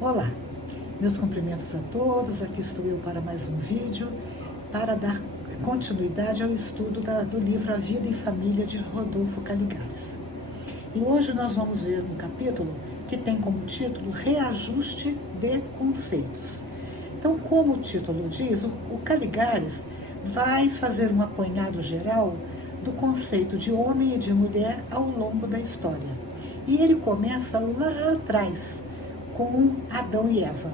Olá, meus cumprimentos a todos. Aqui estou eu para mais um vídeo para dar continuidade ao estudo do livro A Vida em Família de Rodolfo Caligares. E hoje nós vamos ver um capítulo que tem como título Reajuste de Conceitos. Então, como o título diz, o Caligares vai fazer um apanhado geral do conceito de homem e de mulher ao longo da história. E ele começa lá atrás, com Adão e Eva,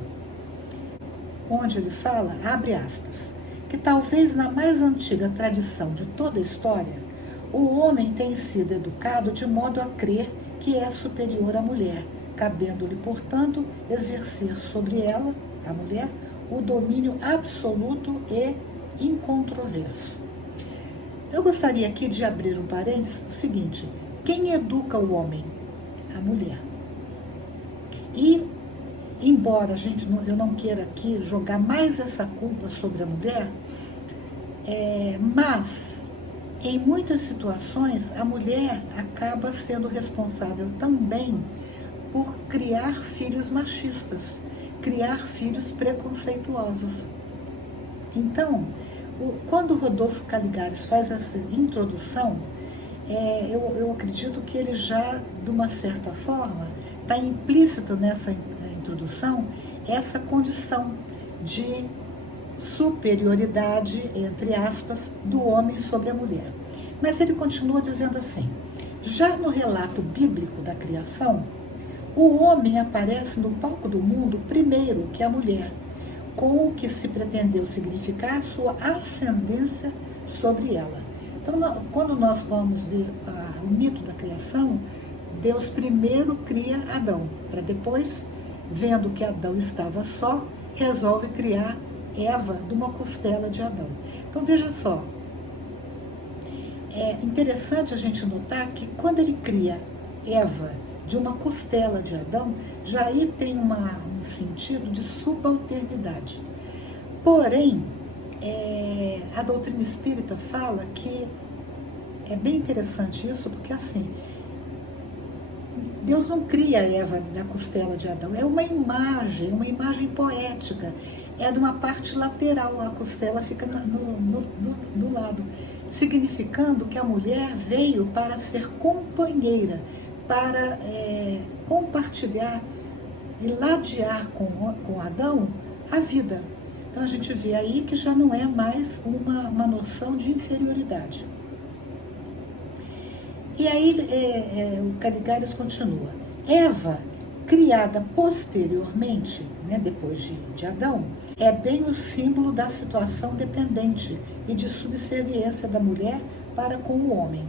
onde ele fala, abre aspas, que talvez na mais antiga tradição de toda a história, o homem tem sido educado de modo a crer que é superior à mulher, cabendo-lhe, portanto, exercer sobre ela, a mulher, o domínio absoluto e incontroverso. Eu gostaria aqui de abrir um parênteses, o seguinte, quem educa o homem? A mulher. E, embora eu não queira aqui jogar mais essa culpa sobre a mulher, mas, em muitas situações, a mulher acaba sendo responsável também por criar filhos machistas, criar filhos preconceituosos. Então, quando Rodolfo Caligares faz essa introdução, eu acredito que ele já, de uma certa forma, está implícito nessa introdução essa condição de superioridade, entre aspas, do homem sobre a mulher. Mas ele continua dizendo assim, já no relato bíblico da criação, o homem aparece no palco do mundo primeiro que a mulher, com o que se pretendeu significar sua ascendência sobre ela. Então, quando nós vamos ver o mito da criação, Deus primeiro cria Adão, para depois, vendo que Adão estava só, resolve criar Eva de uma costela de Adão. Então, veja só, é interessante a gente notar que quando ele cria Eva de uma costela de Adão, já aí tem um sentido de subalternidade. Porém, a doutrina espírita fala que é bem interessante isso, porque assim, Deus não cria Eva da costela de Adão, é uma imagem poética, é de uma parte lateral, a costela fica do lado, significando que a mulher veio para ser companheira, para compartilhar e ladear com Adão a vida. Então a gente vê aí que já não é mais uma noção de inferioridade. E aí o Caligares continua. Eva, criada posteriormente, depois de Adão, é bem o símbolo da situação dependente e de subserviência da mulher para com o homem.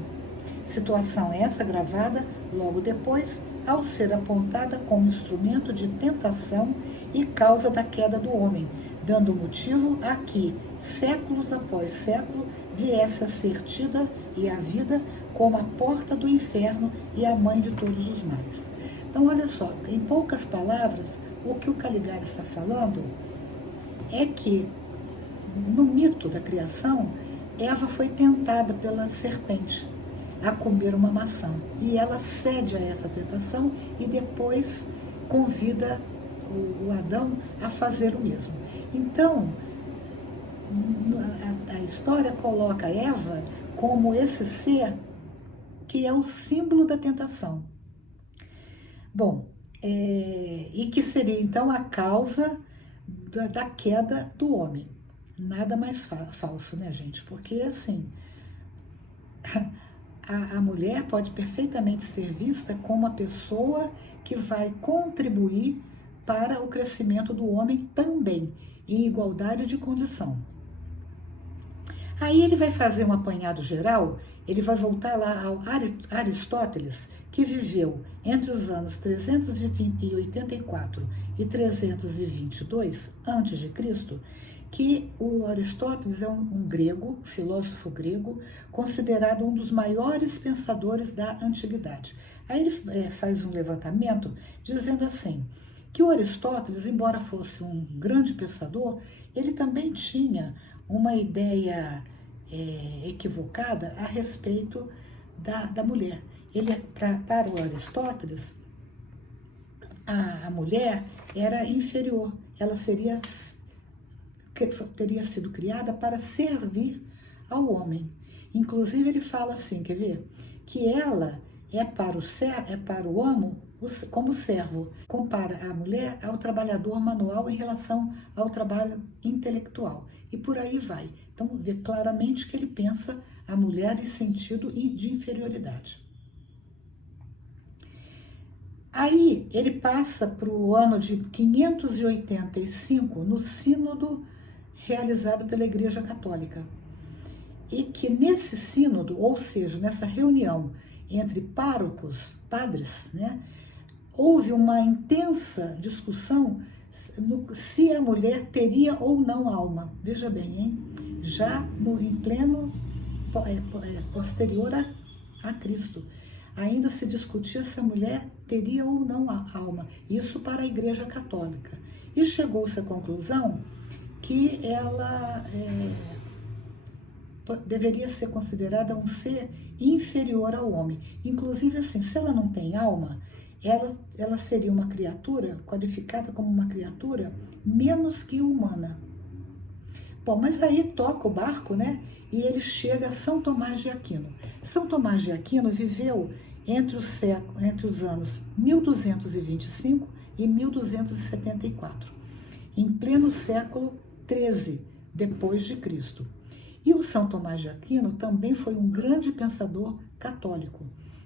Situação essa gravada logo depois, ao ser apontada como instrumento de tentação e causa da queda do homem, dando motivo a que, séculos após século, viesse a ser tida e a vida como a porta do inferno e a mãe de todos os males. Então, olha só, em poucas palavras, o que o Caligares está falando é que, no mito da criação, Eva foi tentada pela serpente a comer uma maçã. E ela cede a essa tentação e depois convida o Adão a fazer o mesmo. Então, a história coloca Eva como esse ser que é o símbolo da tentação. Bom, e que seria então a causa da queda do homem. Nada mais falso, né, gente? Porque, assim, a mulher pode perfeitamente ser vista como a pessoa que vai contribuir para o crescimento do homem também, em igualdade de condição. Aí ele vai fazer um apanhado geral, ele vai voltar lá ao Aristóteles, que viveu entre os anos 384 e 322 a.C., que o Aristóteles é um grego, filósofo grego, considerado um dos maiores pensadores da antiguidade. Aí ele faz um levantamento dizendo assim, que o Aristóteles, embora fosse um grande pensador, ele também tinha uma ideia equivocada a respeito da mulher. Para o Aristóteles, a mulher era inferior. Ela teria sido criada para servir ao homem. Inclusive ele fala assim, quer ver? Que ela é para o amo como servo. Compara a mulher ao trabalhador manual em relação ao trabalho intelectual. E por aí vai. Então vê claramente que ele pensa a mulher em sentido de inferioridade. Aí ele passa para o ano de 585 no sínodo realizado pela Igreja Católica. E que nesse sínodo, ou seja, nessa reunião entre párocos, padres, né, houve uma intensa discussão se a mulher teria ou não alma. Veja bem, hein? Já em pleno posterior a Cristo. Ainda se discutia se a mulher teria ou não a alma. Isso para a Igreja Católica. E chegou-se à conclusão que ela deveria ser considerada um ser inferior ao homem. Inclusive, assim, se ela não tem alma, ela seria uma criatura qualificada como uma criatura menos que humana. Bom, mas aí toca o barco, né? E ele chega a São Tomás de Aquino. São Tomás de Aquino viveu entre os anos 1225 e 1274, em pleno século XIII depois de Cristo. E o São Tomás de Aquino também foi um grande pensador católico,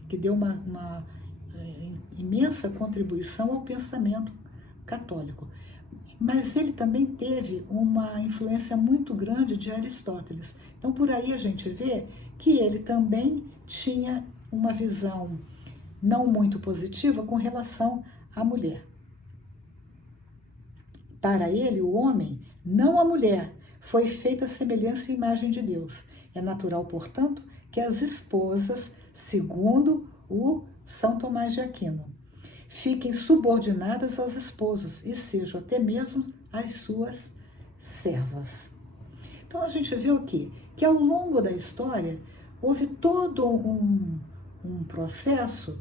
que deu uma imensa contribuição ao pensamento católico. Mas ele também teve uma influência muito grande de Aristóteles. Então, por aí a gente vê que ele também tinha uma visão não muito positiva com relação à mulher. Para ele, o homem, não a mulher, foi feita a semelhança e imagem de Deus. É natural, portanto, que as esposas, segundo o São Tomás de Aquino, fiquem subordinadas aos esposos e sejam até mesmo as suas servas. Então a gente vê o quê? Que ao longo da história houve todo um processo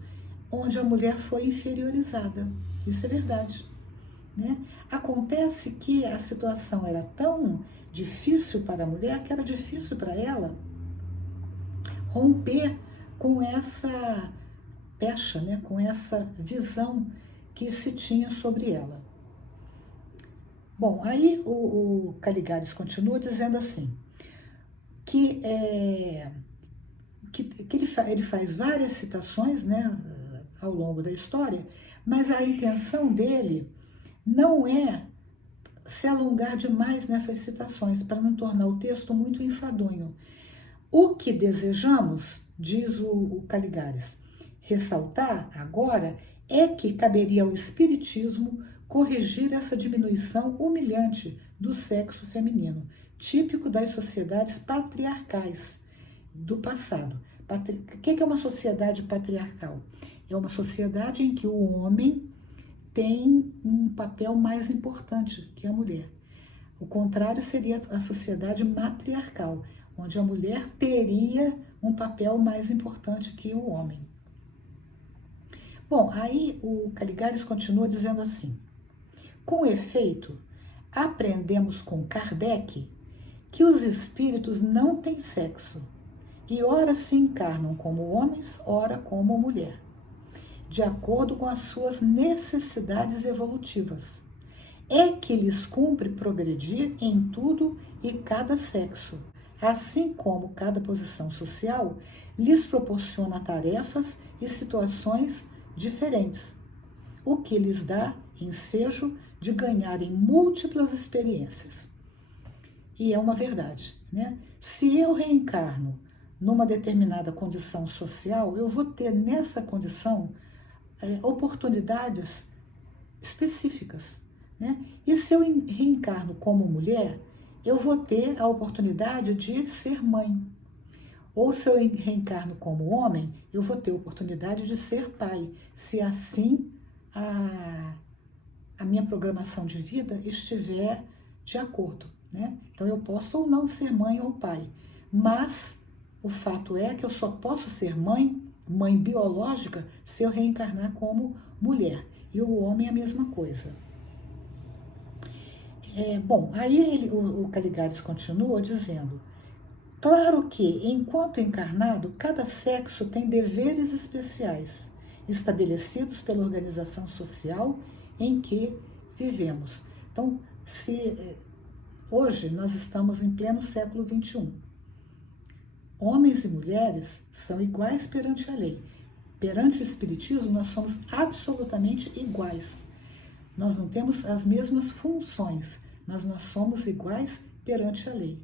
onde a mulher foi inferiorizada. Isso é verdade, né? Acontece que a situação era tão difícil para a mulher que era difícil para ela romper com essa pecha, né, com essa visão que se tinha sobre ela. Bom, aí o Caligares continua dizendo assim, que ele faz várias citações, né, ao longo da história, mas a intenção dele não é se alongar demais nessas citações, para não tornar o texto muito enfadonho. O que desejamos, diz o Caligares, ressaltar agora é que caberia ao Espiritismo corrigir essa diminuição humilhante do sexo feminino, típico das sociedades patriarcais do passado. O que é uma sociedade patriarcal? É uma sociedade em que o homem tem um papel mais importante que a mulher. O contrário seria a sociedade matriarcal, onde a mulher teria um papel mais importante que o homem. Bom, aí o Caligares continua dizendo assim, com efeito, aprendemos com Kardec que os espíritos não têm sexo e ora se encarnam como homens, ora como mulher, de acordo com as suas necessidades evolutivas. É que lhes cumpre progredir em tudo e cada sexo, assim como cada posição social lhes proporciona tarefas e situações diferentes, o que lhes dá ensejo de ganharem múltiplas experiências. E é uma verdade, né? Se eu reencarno numa determinada condição social, eu vou ter nessa condição oportunidades específicas, né? E se eu reencarno como mulher, eu vou ter a oportunidade de ser mãe. Ou se eu reencarno como homem, eu vou ter a oportunidade de ser pai, se assim a minha programação de vida estiver de acordo, né? Então eu posso ou não ser mãe ou pai, mas o fato é que eu só posso ser mãe biológica, se eu reencarnar como mulher. E o homem é a mesma coisa. Bom, aí o Caligares continua dizendo: claro que, enquanto encarnado, cada sexo tem deveres especiais, estabelecidos pela organização social em que vivemos. Então, hoje nós estamos em pleno século XXI. Homens e mulheres são iguais perante a lei. Perante o Espiritismo, nós somos absolutamente iguais. Nós não temos as mesmas funções, mas nós somos iguais perante a lei,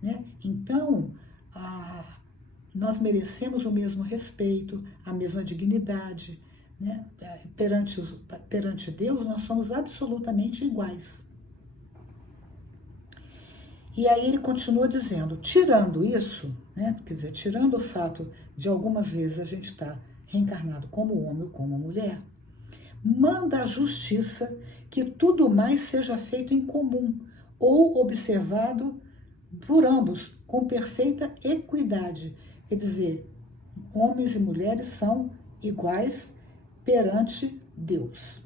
né? Então, nós merecemos o mesmo respeito, a mesma dignidade, né? Perante Deus, nós somos absolutamente iguais. E aí ele continua dizendo, tirando isso, né? Quer dizer, tirando o fato de algumas vezes a gente estar reencarnado como homem ou como mulher, manda a justiça que tudo mais seja feito em comum ou observado por ambos com perfeita equidade. Quer dizer, homens e mulheres são iguais perante Deus.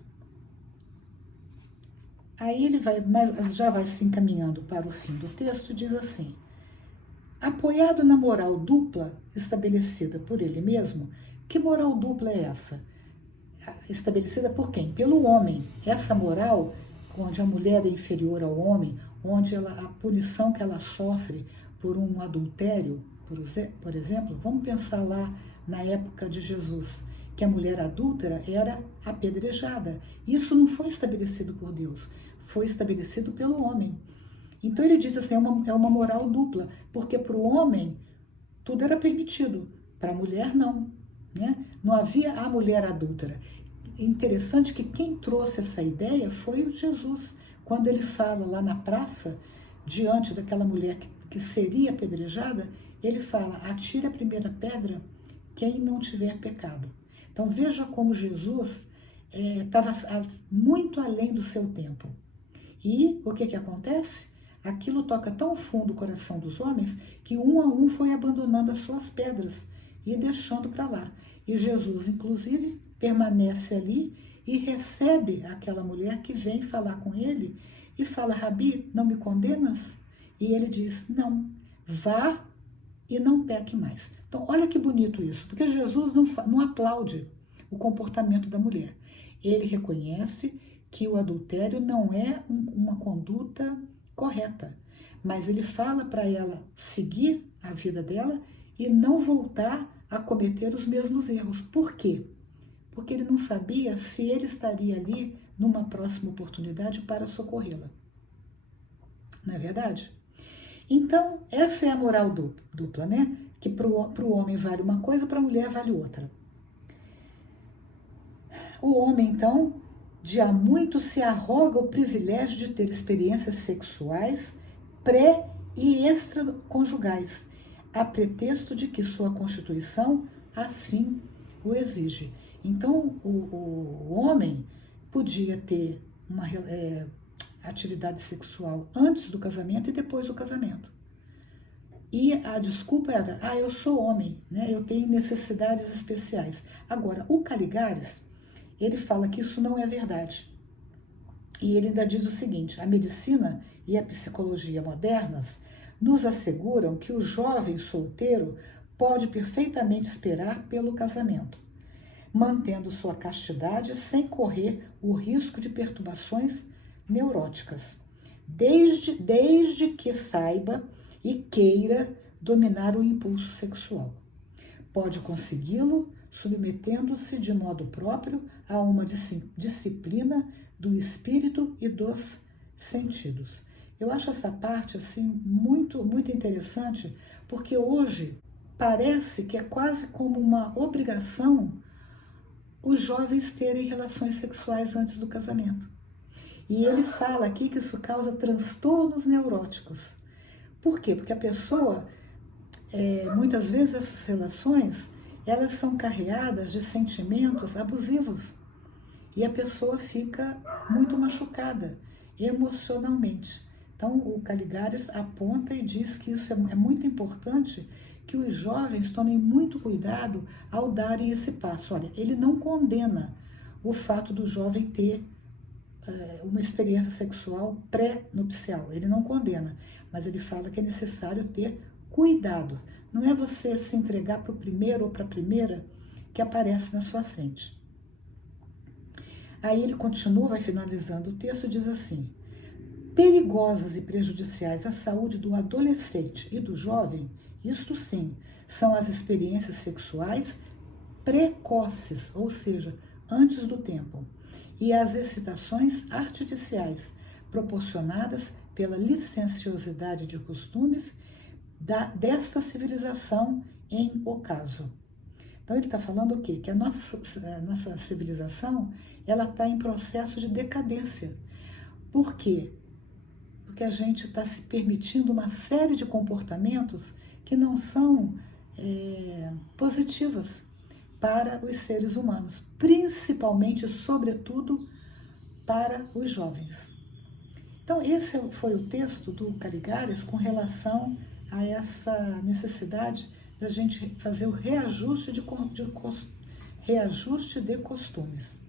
Aí ele já vai se encaminhando para o fim do texto e diz assim: apoiado na moral dupla estabelecida por ele mesmo, que moral dupla é essa? Estabelecida por quem? Pelo homem. Essa moral, onde a mulher é inferior ao homem, onde a punição que ela sofre por um adultério, por exemplo, vamos pensar lá na época de Jesus, que a mulher adúltera era apedrejada. Isso não foi estabelecido por Deus, foi estabelecido pelo homem. Então ele diz assim, é uma moral dupla, porque para o homem tudo era permitido, para a mulher não. Né? Não havia a mulher adúltera. Interessante que quem trouxe essa ideia foi o Jesus, quando ele fala lá na praça, diante daquela mulher que seria apedrejada, ele fala, atire a primeira pedra quem não tiver pecado. Então veja como Jesus estava muito além do seu tempo. E o que acontece? Aquilo toca tão fundo o coração dos homens que um a um foi abandonando as suas pedras e deixando para lá. E Jesus, inclusive, permanece ali e recebe aquela mulher que vem falar com ele e fala, Rabi, não me condenas? E ele diz, não, vá e não peque mais. Então, olha que bonito isso, porque Jesus não aplaude o comportamento da mulher. Ele reconhece que o adultério não é uma conduta correta, mas ele fala para ela seguir a vida dela e não voltar a cometer os mesmos erros. Por quê? Porque ele não sabia se ele estaria ali numa próxima oportunidade para socorrê-la. Não é verdade? Então, essa é a moral dupla, né? Que para o homem vale uma coisa, para a mulher vale outra. O homem, então, de há muito se arroga o privilégio de ter experiências sexuais pré- e extraconjugais, a pretexto de que sua constituição assim o exige. Então, o homem podia ter uma atividade sexual antes do casamento e depois do casamento. E a desculpa era, eu sou homem, né? Eu tenho necessidades especiais. Agora, o Caligares, ele fala que isso não é verdade. E ele ainda diz o seguinte, a medicina e a psicologia modernas nos asseguram que o jovem solteiro pode perfeitamente esperar pelo casamento, mantendo sua castidade sem correr o risco de perturbações neuróticas, desde que saiba e queira dominar o impulso sexual. Pode consegui-lo submetendo-se de modo próprio a uma disciplina do espírito e dos sentidos. Eu acho essa parte assim muito, muito interessante, porque hoje parece que é quase como uma obrigação os jovens terem relações sexuais antes do casamento. E ele fala aqui que isso causa transtornos neuróticos. Por quê? Porque a pessoa, muitas vezes essas relações, elas são carreadas de sentimentos abusivos. E a pessoa fica muito machucada emocionalmente. Então, o Caligares aponta e diz que isso é muito importante, que os jovens tomem muito cuidado ao darem esse passo. Olha, ele não condena o fato do jovem ter uma experiência sexual pré-nupcial. Ele não condena, mas ele fala que é necessário ter cuidado. Não é você se entregar para o primeiro ou para a primeira que aparece na sua frente. Aí ele continua, vai finalizando o texto, diz assim: perigosas e prejudiciais à saúde do adolescente e do jovem, isto sim, são as experiências sexuais precoces, ou seja, antes do tempo, e as excitações artificiais proporcionadas pela licenciosidade de costumes desta civilização em ocaso. Então ele está falando o quê? Que a nossa civilização ela está em processo de decadência. Por quê? Porque a gente está se permitindo uma série de comportamentos que não são positivas para os seres humanos, principalmente, sobretudo, para os jovens. Então, esse foi o texto do Caligares com relação a essa necessidade da gente fazer o reajuste de costumes.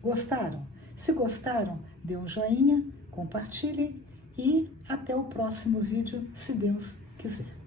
Gostaram? Se gostaram, dê um joinha, compartilhem e até o próximo vídeo, se Deus quiser.